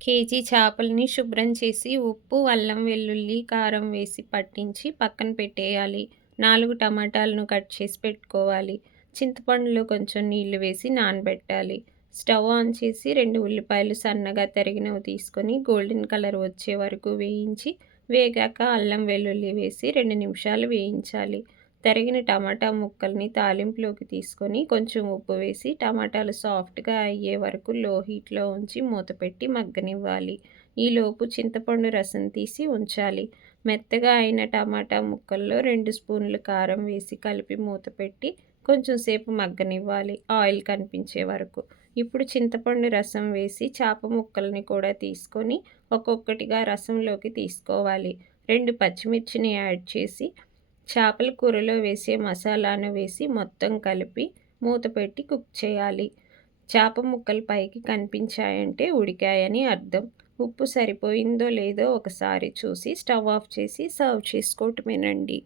KG చేపలని శుభ్రం చేసి ఉప్పు, అల్లం, వెల్లుల్లి, కారం వేసి పట్టించి పక్కన పెట్టేయాలి. 4 టమాటాలను కట్ చేసి పెట్టుకోవాలి. చింతపండులో కొంచెం నీళ్లు వేసి నానబెట్టాలి. స్టవ్ ఆన్ చేసి 2 ఉల్లిపాయలు సన్నగా తరిగినవి తీసుకొని గోల్డెన్ కలర్ వచ్చే వరకు వేయించి, వేగాక అల్లం, వెల్లుల్లి వేసి 2 నిమిషాలు వేయించాలి. తరిగిన టమాటా ముక్కల్ని తాలింపులోకి తీసుకొని కొంచెం ఉప్పు వేసి టమాటాలు సాఫ్ట్‌గా అయ్యే వరకు లో హీట్‌లో ఉంచి మూతపెట్టి మగ్గనివ్వాలి. ఈలోపు చింతపండు రసం తీసి ఉంచాలి. మెత్తగా అయిన టమాటా ముక్కల్లో 2 స్పూన్లు కారం వేసి కలిపి మూతపెట్టి కొంచెం సేపు మగ్గనివ్వాలి ఆయిల్ కనిపించే వరకు. ఇప్పుడు చింతపండు రసం వేసి చేప ముక్కల్ని కూడా తీసుకొని ఒక్కొక్కటిగా రసంలోకి తీసుకోవాలి. 2 పచ్చిమిర్చిని యాడ్ చేసి చేపల కూరలో వేసే మసాలాను వేసి మొత్తం కలిపి మూత పెట్టి కుక్ చేయాలి. చేప ముక్కలు పైకి కనిపించాయంటే ఉడికాయని అర్థం. ఉప్పు సరిపోయిందో లేదో ఒకసారి చూసి స్టవ్ ఆఫ్ చేసి సర్వ్ చేసుకోవటమేనండి.